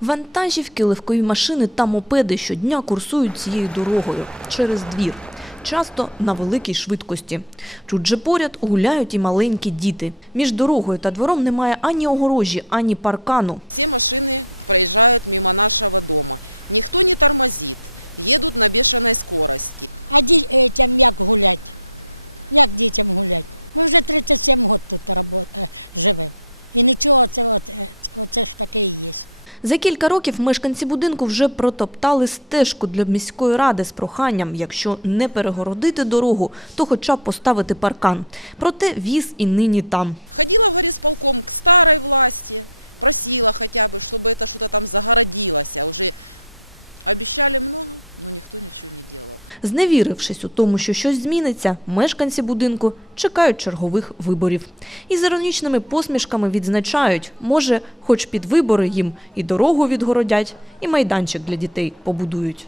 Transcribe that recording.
Вантажівки, легкові машини та мопеди щодня курсують цією дорогою через двір. Часто на великій швидкості. Тут же поряд гуляють і маленькі діти. Між дорогою та двором немає ані огорожі, ані паркану. За кілька років мешканці будинку вже протоптали стежку для міської ради з проханням, якщо не перегородити дорогу, то хоча б поставити паркан. Проте віз і нині там. Зневірившись у тому, що щось зміниться, мешканці будинку чекають чергових виборів. І з іронічними посмішками відзначають, може, хоч під вибори їм і дорогу відгородять, і майданчик для дітей побудують.